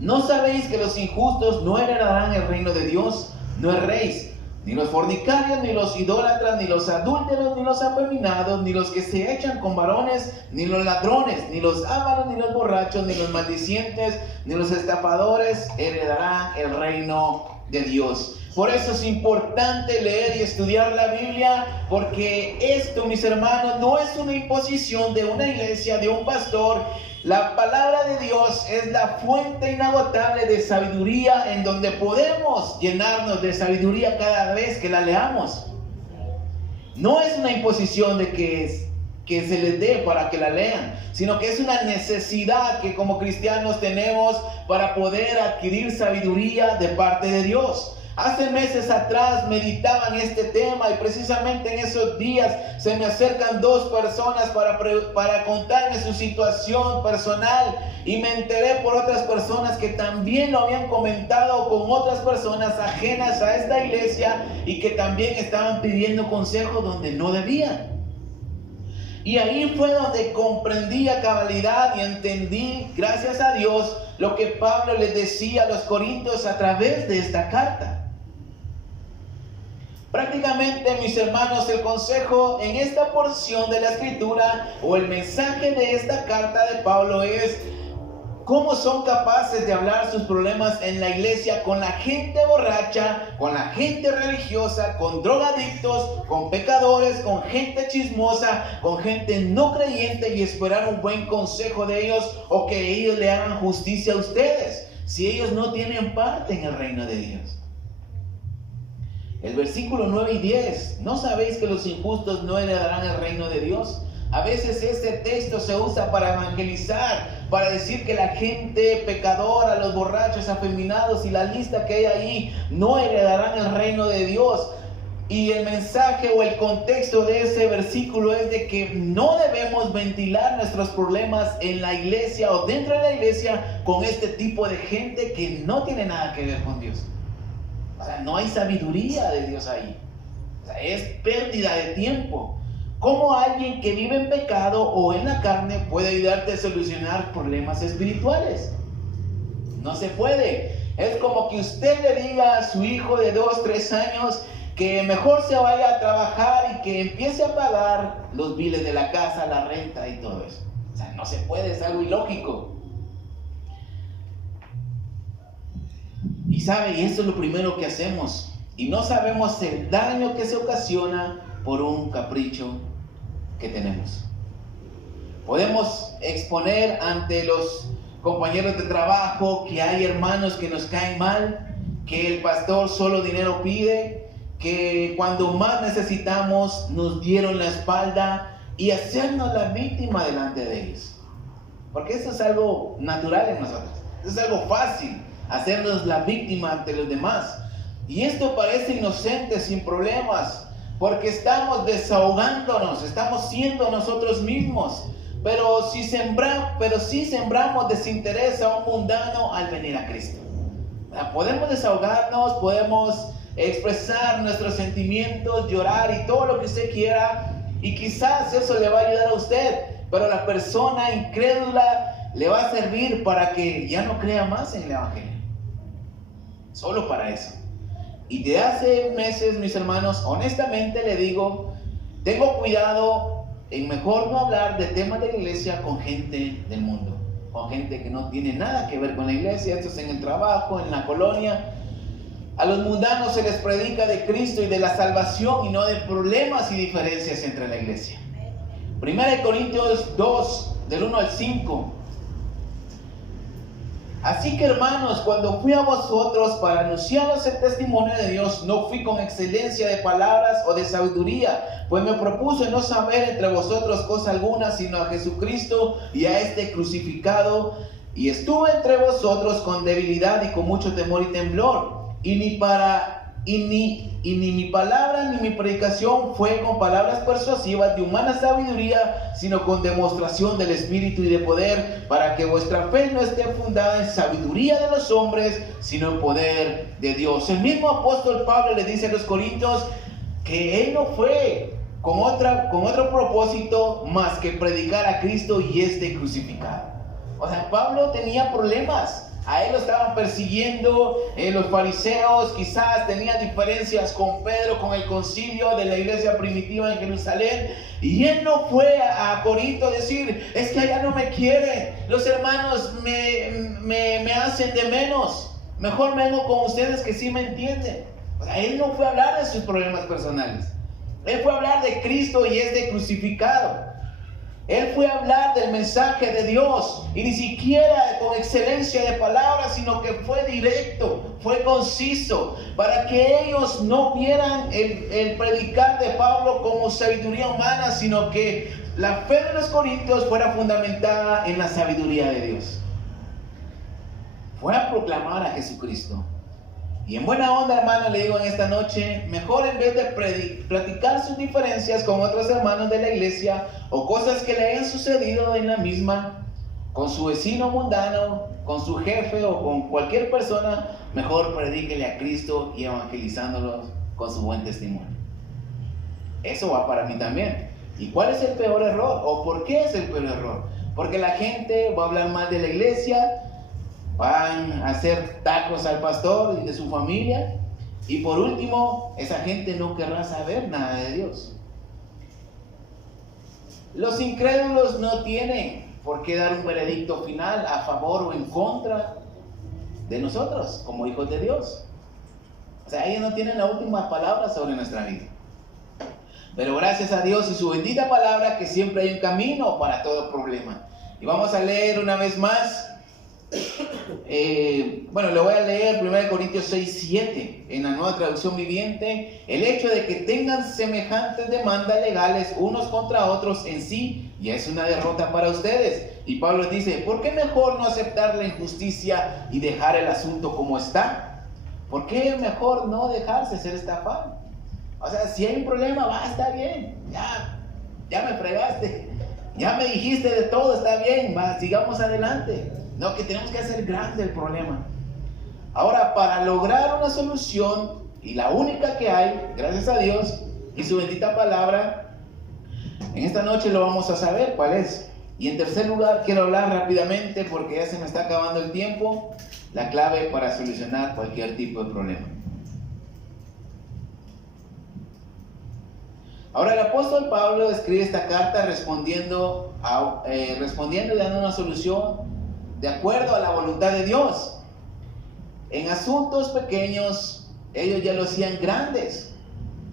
¿No sabéis que los injustos no heredarán el reino de Dios? No erréis, ni los fornicarios, ni los idólatras, ni los adúlteros, ni los afeminados, ni los que se echan con varones, ni los ladrones, ni los ávaros, ni los borrachos, ni los maldicientes, ni los estafadores heredarán el reino de Dios. Por eso es importante leer y estudiar la Biblia, porque esto, mis hermanos, no es una imposición de una iglesia, de un pastor. La palabra de Dios es la fuente inagotable de sabiduría, en donde podemos llenarnos de sabiduría cada vez que la leamos. No es una imposición de que se les dé para que la lean, sino que es una necesidad que como cristianos tenemos para poder adquirir sabiduría de parte de Dios. Hace meses atrás meditaba en este tema y precisamente en esos días se me acercan dos personas para contarme su situación personal, y me enteré por otras personas que también lo habían comentado con otras personas ajenas a esta iglesia y que también estaban pidiendo consejo donde no debían. Y ahí fue donde comprendí a cabalidad y entendí, gracias a Dios, lo que Pablo les decía a los corintios a través de esta carta. Prácticamente, mis hermanos, el consejo en esta porción de la escritura o el mensaje de esta carta de Pablo es cómo son capaces de hablar sus problemas en la iglesia con la gente borracha, con la gente religiosa, con drogadictos, con pecadores, con gente chismosa, con gente no creyente, y esperar un buen consejo de ellos o que ellos le hagan justicia a ustedes, si ellos no tienen parte en el reino de Dios. El versículo 9 y 10, ¿no sabéis que los injustos no heredarán el reino de Dios? A veces este texto se usa para evangelizar, para decir que la gente pecadora, los borrachos, afeminados y la lista que hay ahí no heredarán el reino de Dios. Y el mensaje o el contexto de ese versículo es de que no debemos ventilar nuestros problemas en la iglesia o dentro de la iglesia con este tipo de gente que no tiene nada que ver con Dios. O sea, no hay sabiduría de Dios ahí. O sea, es pérdida de tiempo. ¿Cómo alguien que vive en pecado o en la carne puede ayudarte a solucionar problemas espirituales? No se puede. Es como que usted le diga a su hijo de 2, 3 años que mejor se vaya a trabajar y que empiece a pagar los biles de la casa, la renta y todo eso. O sea, no se puede, es algo ilógico. Y sabe, y eso es lo primero que hacemos. Y no sabemos el daño que se ocasiona por un capricho que tenemos. Podemos exponer ante los compañeros de trabajo que hay hermanos que nos caen mal, que el pastor solo dinero pide, que cuando más necesitamos nos dieron la espalda, y hacernos la víctima delante de ellos. Porque eso es algo natural en nosotros. Eso es algo fácil, hacernos la víctima ante los demás. Y esto parece inocente, sin problemas, porque estamos desahogándonos, estamos siendo nosotros mismos. Pero si sembramos desinterés a un mundano al venir a Cristo. Podemos desahogarnos, podemos expresar nuestros sentimientos, llorar y todo lo que usted quiera, y quizás eso le va a ayudar a usted, pero la persona incrédula le va a servir para que ya no crea más en el Evangelio. Solo para eso. Y de hace meses, mis hermanos, honestamente le digo, tengo cuidado en mejor no hablar de temas de la iglesia con gente del mundo, con gente que no tiene nada que ver con la iglesia. Esto es en el trabajo, en la colonia. A los mundanos se les predica de Cristo y de la salvación, y no de problemas y diferencias entre la iglesia. 1 Corintios 2, del 1 al 5. Así que, hermanos, cuando fui a vosotros para anunciaros el testimonio de Dios, no fui con excelencia de palabras o de sabiduría, pues me propuse no saber entre vosotros cosa alguna, sino a Jesucristo y a este crucificado. Y estuve entre vosotros con debilidad y con mucho temor y temblor. Y ni mi palabra ni mi predicación fue con palabras persuasivas de humana sabiduría, sino con demostración del Espíritu y de poder, para que vuestra fe no esté fundada en sabiduría de los hombres, sino en poder de Dios. El mismo apóstol Pablo le dice a los corintios que él no fue con otro propósito más que predicar a Cristo y este crucificado. O sea, Pablo tenía problemas. A él lo estaban persiguiendo los fariseos, quizás tenía diferencias con Pedro, con el concilio de la iglesia primitiva en Jerusalén. Y él no fue a Corinto a decir, es que allá no me quieren, los hermanos me hacen de menos, mejor vengo con ustedes que sí me entienden. O sea, él no fue a hablar de sus problemas personales. Él fue a hablar de Cristo y este crucificado. Él fue a hablar del mensaje de Dios, y ni siquiera con excelencia de palabras, sino que fue directo, fue conciso, para que ellos no vieran el predicar de Pablo como sabiduría humana, sino que la fe de los corintios fuera fundamentada en la sabiduría de Dios. Fue a proclamar a Jesucristo. Y en buena onda, hermano, le digo en esta noche, mejor en vez de platicar sus diferencias con otros hermanos de la iglesia, o cosas que le hayan sucedido en la misma, con su vecino mundano, con su jefe o con cualquier persona, mejor predíquele a Cristo y evangelizándolos con su buen testimonio. Eso va para mí también. ¿Y cuál es el peor error? ¿O por qué es el peor error? Porque la gente va a hablar mal de la iglesia, van a hacer tacos al pastor y de su familia, y por último, esa gente no querrá saber nada de Dios. Los incrédulos no tienen por qué dar un veredicto final a favor o en contra de nosotros como hijos de Dios. O sea, ellos no tienen la última palabra sobre nuestra vida. Pero gracias a Dios y su bendita palabra, que siempre hay un camino para todo problema. Y vamos a leer una vez más. Le voy a leer 1 Corintios 6, 7 en la Nueva Traducción Viviente. El hecho de que tengan semejantes demandas legales unos contra otros en sí ya es una derrota para ustedes. Y Pablo dice, ¿por qué mejor no aceptar la injusticia y dejar el asunto como está? ¿Por qué mejor no dejarse ser estafado? O sea, si hay un problema, va a estar bien. Ya me fregaste, ya me dijiste de todo, está bien, va, sigamos adelante. No, que tenemos que hacer grande el problema. Ahora, para lograr una solución, y la única que hay, gracias a Dios y su bendita palabra, en esta noche lo vamos a saber cuál es. Y en tercer lugar, quiero hablar rápidamente, porque ya se me está acabando el tiempo, la clave para solucionar cualquier tipo de problema. Ahora, el apóstol Pablo escribe esta carta respondiendo y dando una solución de acuerdo a la voluntad de Dios. En asuntos pequeños, ellos ya lo hacían grandes,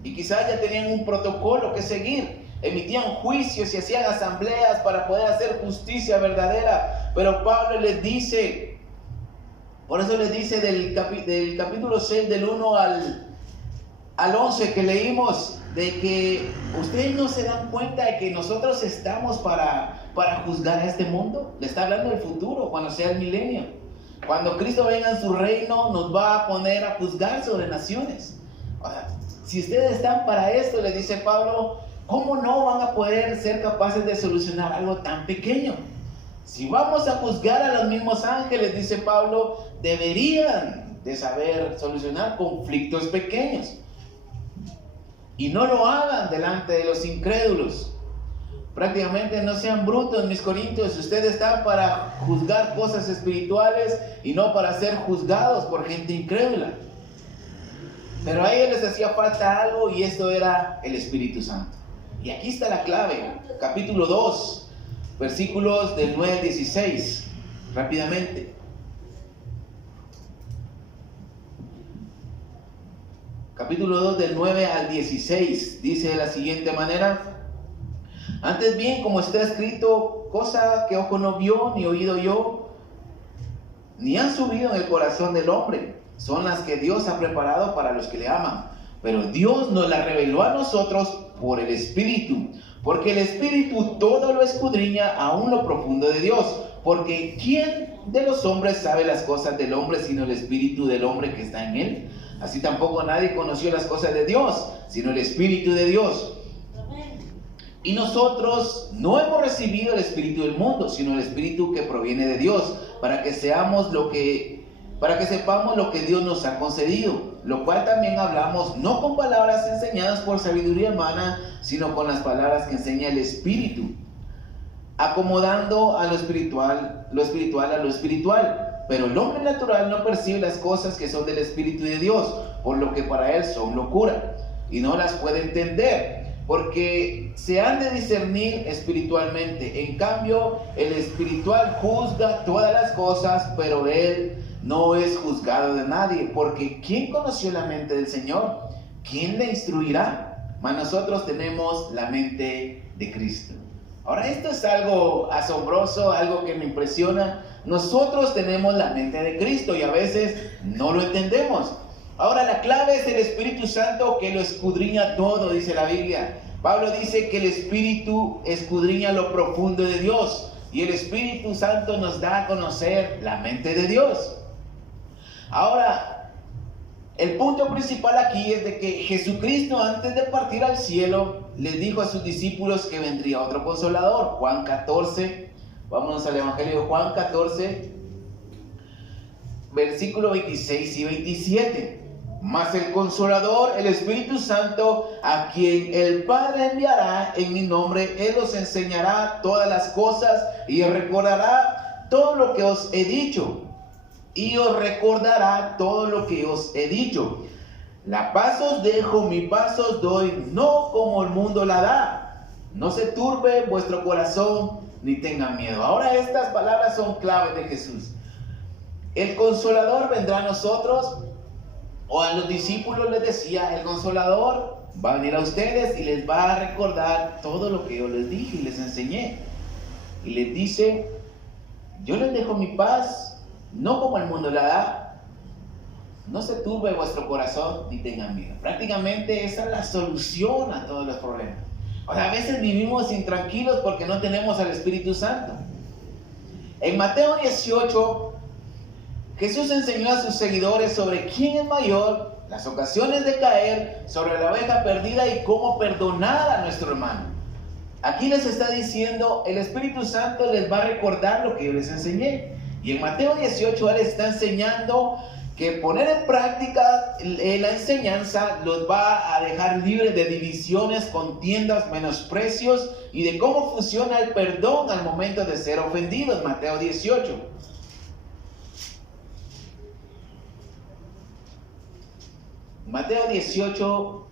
y quizás ya tenían un protocolo que seguir. emitían juicios y hacían asambleas para poder hacer justicia verdadera. Pero Pablo les dice, por eso les dice del capítulo 6, del 1 al 11 que leímos, de que ustedes no se dan cuenta de que nosotros estamos para juzgar a este mundo. Le está hablando del futuro, cuando sea el milenio. Cuando Cristo venga en su reino, nos va a poner a juzgar sobre naciones. O sea, si ustedes están para esto, les dice Pablo, ¿cómo no van a poder ser capaces de solucionar algo tan pequeño? Si vamos a juzgar a los mismos ángeles, dice Pablo, deberían de saber solucionar conflictos pequeños. Y no lo hagan delante de los incrédulos. Prácticamente no sean brutos, mis corintios. Ustedes están para juzgar cosas espirituales y no para ser juzgados por gente incrédula. Pero a ellos les hacía falta algo, y esto era el Espíritu Santo. Y aquí está la clave. Capítulo 2, versículos del 9 al 16. Rápidamente. Capítulo 2 del 9 al 16. Dice de la siguiente manera: antes bien, como está escrito, cosa que ojo no vio, ni oído oyó, ni han subido en el corazón del hombre, son las que Dios ha preparado para los que le aman. Pero Dios nos las reveló a nosotros por el Espíritu, porque el Espíritu todo lo escudriña, aún lo profundo de Dios. Porque ¿quién de los hombres sabe las cosas del hombre sino el Espíritu del hombre que está en él? Así tampoco nadie conoció las cosas de Dios, sino el Espíritu de Dios. Y nosotros no hemos recibido el espíritu del mundo, sino el Espíritu que proviene de Dios, para que sepamos lo que Dios nos ha concedido, lo cual también hablamos no con palabras enseñadas por sabiduría humana, sino con las palabras que enseña el Espíritu, acomodando a lo espiritual a lo espiritual. Pero el hombre natural no percibe las cosas que son del Espíritu de Dios, por lo que para él son locura, y no las puede entender, porque se han de discernir espiritualmente. En cambio, el espiritual juzga todas las cosas, pero él no es juzgado de nadie. Porque ¿quién conoció la mente del Señor? ¿Quién le instruirá? Mas nosotros tenemos la mente de Cristo. Ahora, esto es algo asombroso, algo que me impresiona. Nosotros tenemos la mente de Cristo y a veces no lo entendemos. Ahora, la clave es el Espíritu Santo, que lo escudriña todo, dice la Biblia. Pablo dice que el Espíritu escudriña lo profundo de Dios, y el Espíritu Santo nos da a conocer la mente de Dios. Ahora, el punto principal aquí es de que Jesucristo, antes de partir al cielo, les dijo a sus discípulos que vendría otro Consolador. Juan 14, vámonos al Evangelio de Juan 14, versículo 26 y 27. Mas el Consolador, el Espíritu Santo, a quien el Padre enviará en mi nombre, Él os enseñará todas las cosas y os recordará todo lo que os he dicho. La paz os dejo, mi paz os doy, no como el mundo la da. No se turbe vuestro corazón, ni tengan miedo. Ahora, estas palabras son claves de Jesús. El Consolador vendrá a nosotros, o a los discípulos les decía, el Consolador va a venir a ustedes y les va a recordar todo lo que yo les dije y les enseñé. Y les dice, yo les dejo mi paz, no como el mundo la da. No se turbe vuestro corazón ni tengan miedo. Prácticamente esa es la solución a todos los problemas. O sea, a veces vivimos intranquilos porque no tenemos al Espíritu Santo. En Mateo 18, Jesús enseñó a sus seguidores sobre quién es mayor, las ocasiones de caer, sobre la oveja perdida y cómo perdonar a nuestro hermano. Aquí les está diciendo, el Espíritu Santo les va a recordar lo que yo les enseñé. Y en Mateo 18 Él les está enseñando que poner en práctica la enseñanza los va a dejar libres de divisiones, contiendas, menosprecios y de cómo funciona el perdón al momento de ser ofendidos. Mateo 18. Mateo 18,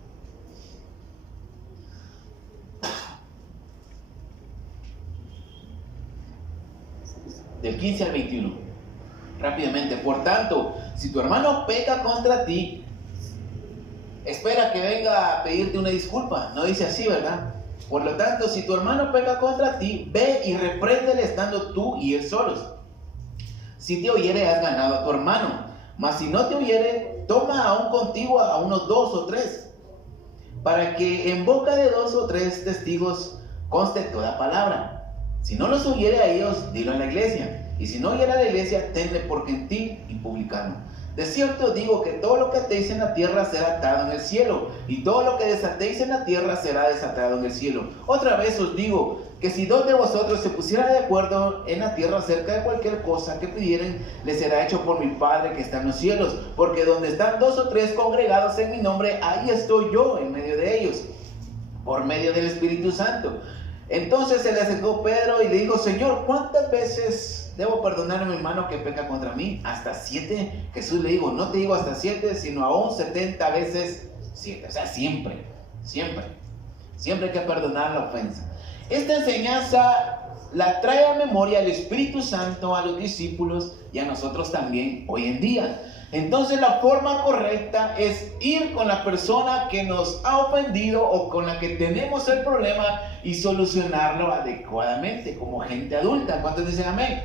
del 15 al 21. Rápidamente. Por tanto, si tu hermano peca contra ti, espera que venga a pedirte una disculpa. No dice así, ¿verdad? Por lo tanto, si tu hermano peca contra ti, ve y repréndele estando tú y él solos. Si te oyere, has ganado a tu hermano. Mas si no te oyere, toma aún contigo a unos 2 o 3, para que en boca de 2 o 3 testigos conste toda palabra. Si no los oyere a ellos, dilo en la iglesia. Y si no oyere a la iglesia, tenle por gentil y publicano. De cierto digo que todo lo que atéis en la tierra será atado en el cielo, y todo lo que desatéis en la tierra será desatado en el cielo. Otra vez os digo que si 2 de vosotros se pusieran de acuerdo en la tierra acerca de cualquier cosa que pidieren, les será hecho por mi Padre que está en los cielos. Porque donde están 2 o 3 congregados en mi nombre, ahí estoy yo en medio de ellos, por medio del Espíritu Santo. Entonces se le acercó Pedro y le dijo: Señor, ¿cuántas veces debo perdonar a mi hermano que peca contra mí? ¿Hasta 7? Jesús le dijo: no te digo hasta 7, sino aún 70 veces 7. O sea, siempre hay que perdonar la ofensa. Esta enseñanza la trae a memoria el Espíritu Santo a los discípulos y a nosotros también hoy en día. Entonces la forma correcta es ir con la persona que nos ha ofendido o con la que tenemos el problema y solucionarlo adecuadamente como gente adulta. ¿Cuántos dicen amén?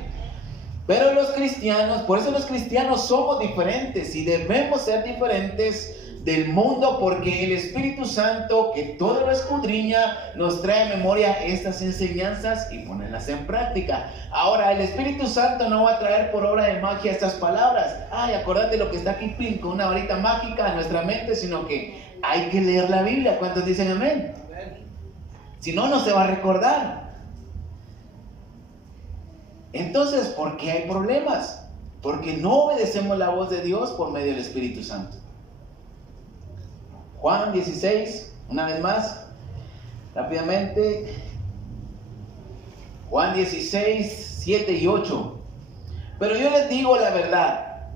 Pero los cristianos, por eso los cristianos somos diferentes y debemos ser diferentes del mundo, porque el Espíritu Santo, que todo lo escudriña, nos trae a memoria estas enseñanzas y ponerlas en práctica. Ahora, el Espíritu Santo no va a traer por obra de magia estas palabras. Ay, acordate lo que está aquí, pin, con una varita mágica en nuestra mente, sino que hay que leer la Biblia. ¿Cuántos dicen amén? Si no, no se va a recordar. Entonces, ¿por qué hay problemas? Porque no obedecemos la voz de Dios por medio del Espíritu Santo. Juan 16, una vez más, rápidamente. Juan 16, 7 y 8. Pero yo les digo la verdad,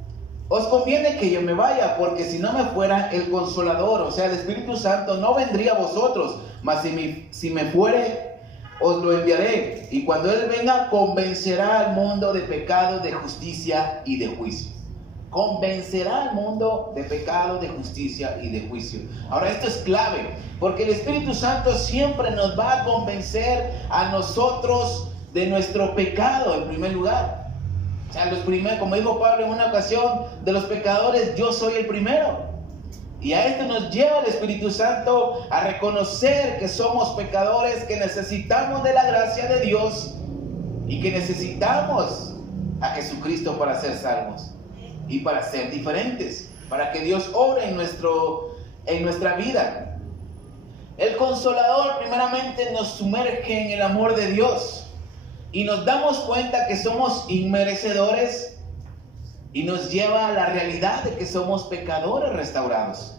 os conviene que yo me vaya, porque si no me fuera, el Consolador, o sea, el Espíritu Santo, no vendría a vosotros, mas si me fuere, os lo enviaré. Y cuando Él venga, convencerá al mundo de pecado, de justicia y de juicio. Convencerá al mundo de pecado, de justicia y de juicio. Ahora, esto es clave, porque el Espíritu Santo siempre nos va a convencer a nosotros de nuestro pecado en primer lugar. O sea, como dijo Pablo en una ocasión, de los pecadores yo soy el primero. Y a esto nos lleva el Espíritu Santo a reconocer que somos pecadores, que necesitamos de la gracia de Dios y que necesitamos a Jesucristo para ser salvos y para ser diferentes, para que Dios obre en nuestra vida. El Consolador primeramente nos sumerge en el amor de Dios y nos damos cuenta que somos inmerecedores y nos lleva a la realidad de que somos pecadores restaurados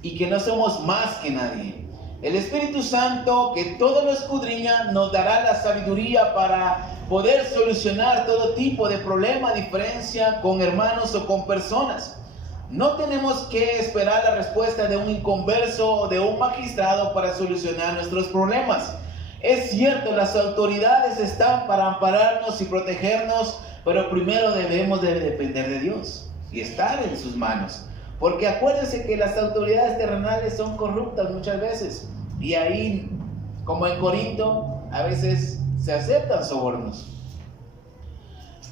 y que no somos más que nadie. El Espíritu Santo, que todo lo escudriña, nos dará la sabiduría para poder solucionar todo tipo de problema, diferencia con hermanos o con personas. No tenemos que esperar la respuesta de un inconverso o de un magistrado para solucionar nuestros problemas. Es cierto, las autoridades están para ampararnos y protegernos, pero primero debemos de depender de Dios y estar en sus manos. Porque acuérdense que las autoridades terrenales son corruptas muchas veces. Y ahí, como en Corinto, a veces se aceptan sobornos.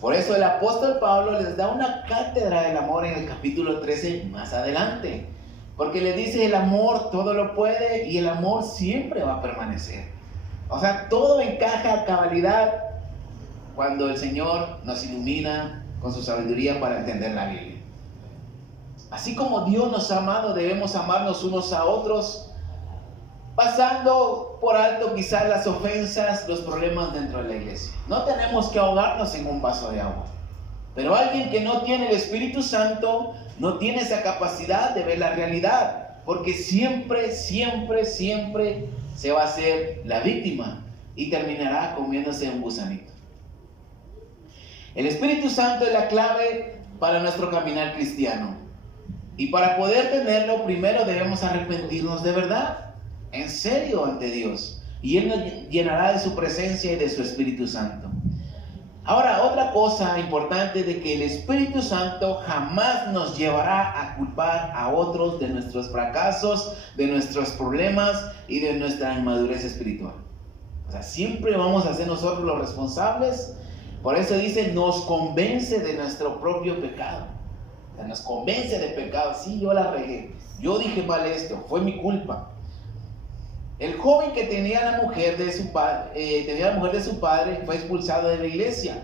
Por eso el apóstol Pablo les da una cátedra del amor en el capítulo 13 más adelante. Porque le dice: el amor todo lo puede y el amor siempre va a permanecer. O sea, todo encaja a cabalidad cuando el Señor nos ilumina con su sabiduría para entender la Biblia. Así como Dios nos ha amado, debemos amarnos unos a otros, pasando por alto quizás las ofensas, los problemas dentro de la iglesia. No tenemos que ahogarnos en un vaso de agua. Pero alguien que no tiene el Espíritu Santo no tiene esa capacidad de ver la realidad, porque siempre se va a hacer la víctima y terminará comiéndose un gusanito. El Espíritu Santo es la clave para nuestro caminar cristiano. Y para poder tenerlo, primero debemos arrepentirnos de verdad, en serio, ante Dios. Y Él nos llenará de su presencia y de su Espíritu Santo. Ahora, otra cosa importante de que el Espíritu Santo jamás nos llevará a culpar a otros de nuestros fracasos, de nuestros problemas y de nuestra inmadurez espiritual. O sea, siempre vamos a ser nosotros los responsables. Por eso dice, nos convence de nuestro propio pecado. O sea, nos convence de pecado. Sí, yo la regué. Yo dije mal esto. Fue mi culpa. El joven que tenía la mujer de su padre fue expulsado de la iglesia.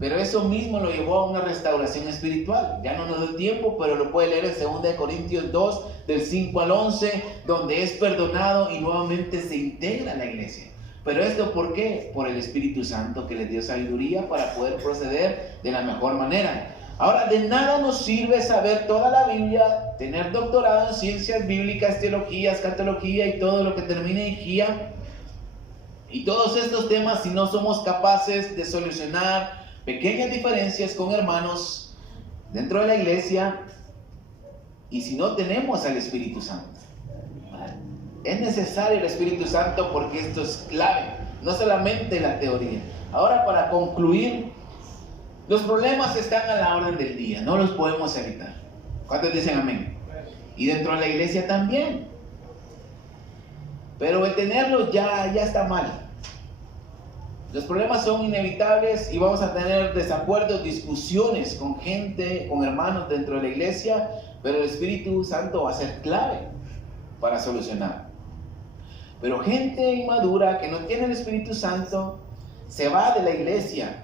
Pero eso mismo lo llevó a una restauración espiritual. Ya no nos da tiempo, pero lo puede leer en 2 Corintios 2, del 5 al 11, donde es perdonado y nuevamente se integra a la iglesia. Pero esto, ¿por qué? Por el Espíritu Santo que le dio sabiduría para poder proceder de la mejor manera. Ahora, de nada nos sirve saber toda la Biblia, tener doctorado en ciencias bíblicas, teología, escatología y todo lo que termine en guía, y todos estos temas si no somos capaces de solucionar pequeñas diferencias con hermanos dentro de la iglesia y si no tenemos al Espíritu Santo. Es necesario el Espíritu Santo porque esto es clave, no solamente la teoría. Ahora, para concluir, los problemas están a la orden del día, no los podemos evitar. ¿Cuántos dicen amén? Y dentro de la iglesia también. Pero el tenerlos ya está mal. Los problemas son inevitables y vamos a tener desacuerdos, discusiones con gente, con hermanos dentro de la iglesia, pero el Espíritu Santo va a ser clave para solucionar. Pero gente inmadura que no tiene el Espíritu Santo se va de la iglesia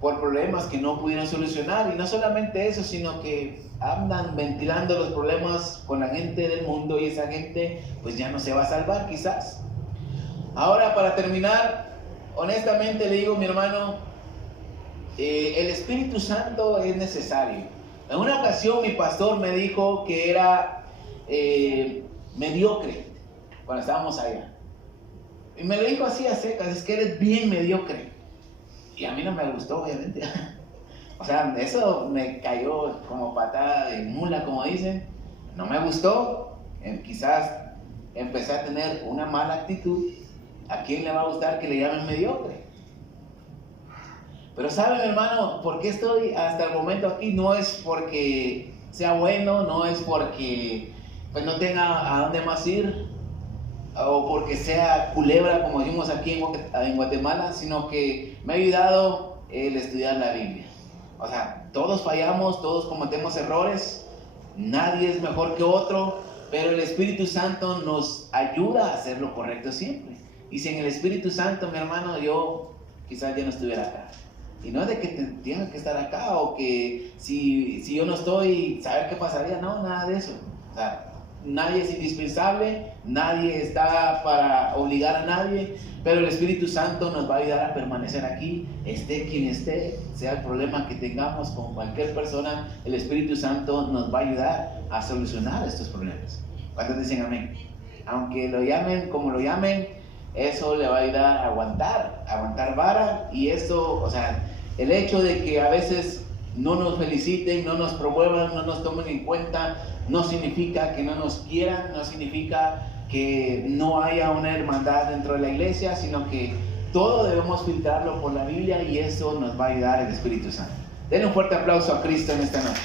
por problemas que no pudieron solucionar. Y no solamente eso, sino que andan ventilando los problemas con la gente del mundo y esa gente pues ya no se va a salvar quizás. Ahora, para terminar, honestamente le digo, mi hermano, el Espíritu Santo es necesario. En una ocasión mi pastor me dijo que era mediocre cuando estábamos allá. Y me lo dijo así a secas, es que eres bien mediocre. Y a mí no me gustó, obviamente. O sea, eso me cayó como patada de mula, como dicen. No me gustó. Quizás empecé a tener una mala actitud. ¿A quién le va a gustar que le llamen mediocre? Pero ¿saben, hermano? ¿Por qué estoy hasta el momento aquí? No es porque sea bueno, no es porque pues, no tenga a dónde más ir, o porque sea culebra, como decimos aquí en Guatemala, sino que me ha ayudado el estudiar la Biblia. O sea, todos fallamos, todos cometemos errores, nadie es mejor que otro, pero el Espíritu Santo nos ayuda a hacer lo correcto siempre. Y sin el Espíritu Santo, mi hermano, yo quizás ya no estuviera acá. Y no es de que tenga que estar acá o que si yo no estoy, saber qué pasaría. No, nada de eso. O sea, nadie es indispensable, nadie está para obligar a nadie, pero el Espíritu Santo nos va a ayudar a permanecer aquí, esté quien esté, sea el problema que tengamos con cualquier persona, el Espíritu Santo nos va a ayudar a solucionar estos problemas. ¿Cuántos dicen amén? Aunque lo llamen como lo llamen, eso le va a ayudar a aguantar vara, y eso, o sea, el hecho de que a veces no nos feliciten, no nos promuevan, no nos tomen en cuenta, no significa que no nos quieran, no significa que no haya una hermandad dentro de la iglesia, sino que todo debemos filtrarlo por la Biblia y eso nos va a ayudar el Espíritu Santo. Den un fuerte aplauso a Cristo en esta noche.